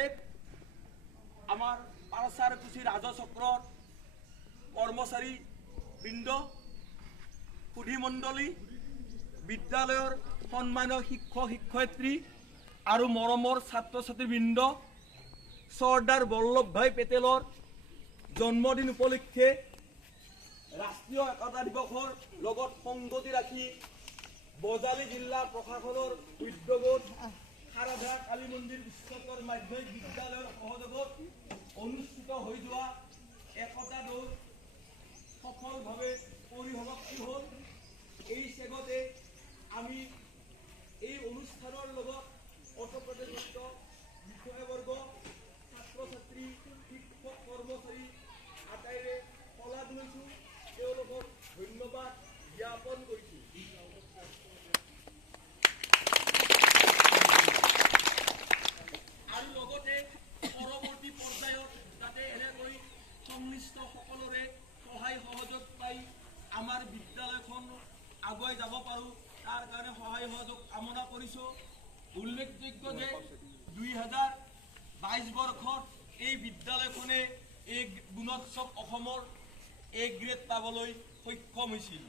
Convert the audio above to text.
লগতে আমাৰ পাৰচাৰকুচি ৰাজচক্ৰৰ কৰ্মচাৰী বৃন্দ, সুধীমণ্ডলী, বিদ্যালয়ৰ সন্মানীয় শিক্ষক শিক্ষয়িত্ৰী আৰু মৰমৰ ছাত্ৰ ছাত্ৰীবৃন্দ, চৰ্দাৰ বল্লভভাই পেটেলৰ জন্মদিন উপলক্ষে ৰাষ্ট্ৰীয় একতা দিৱসৰ লগত সংগতি ৰাখি বজালী জিলা প্ৰশাসনৰ উদ্যোগত সাৰধা কালী মন্দিৰ উচ্চতৰ মাধ্যমিক বিদ্যালয়ৰ সহযোগত অনুষ্ঠিত হৈ যোৱা একতা দৌৰ সফলভাৱে পৰিসমাপ্তি হ'ল। এই চেগতে আমি এই অনুষ্ঠানৰ লগত ওতঃপ্ৰোতযুক্ত বিষয়বৰ্গ, ছাত্ৰ ছাত্ৰী, শিক্ষক কৰ্মচাৰী আটাইৰে শলাগ লৈছোঁ, তেওঁলোকক ধন্যবাদ জ্ঞাপন কৰিছোঁ। আৰু লগতে পৰৱৰ্তী পৰ্যায়ত যাতে এনেকৈ সংশ্লিষ্ট সকলোৰে সহায় সহযোগ পাই আমাৰ বিদ্যালয়খন আগুৱাই যাব পাৰোঁ, তাৰ কাৰণে সহায় সহযোগ কামনা কৰিছোঁ। উল্লেখযোগ্য যে 2022 বৰ্ষত এই বিদ্যালয়খনে এই গুণোৎসৱ অসমৰ A গ্ৰেড পাবলৈ সক্ষম হৈছিল।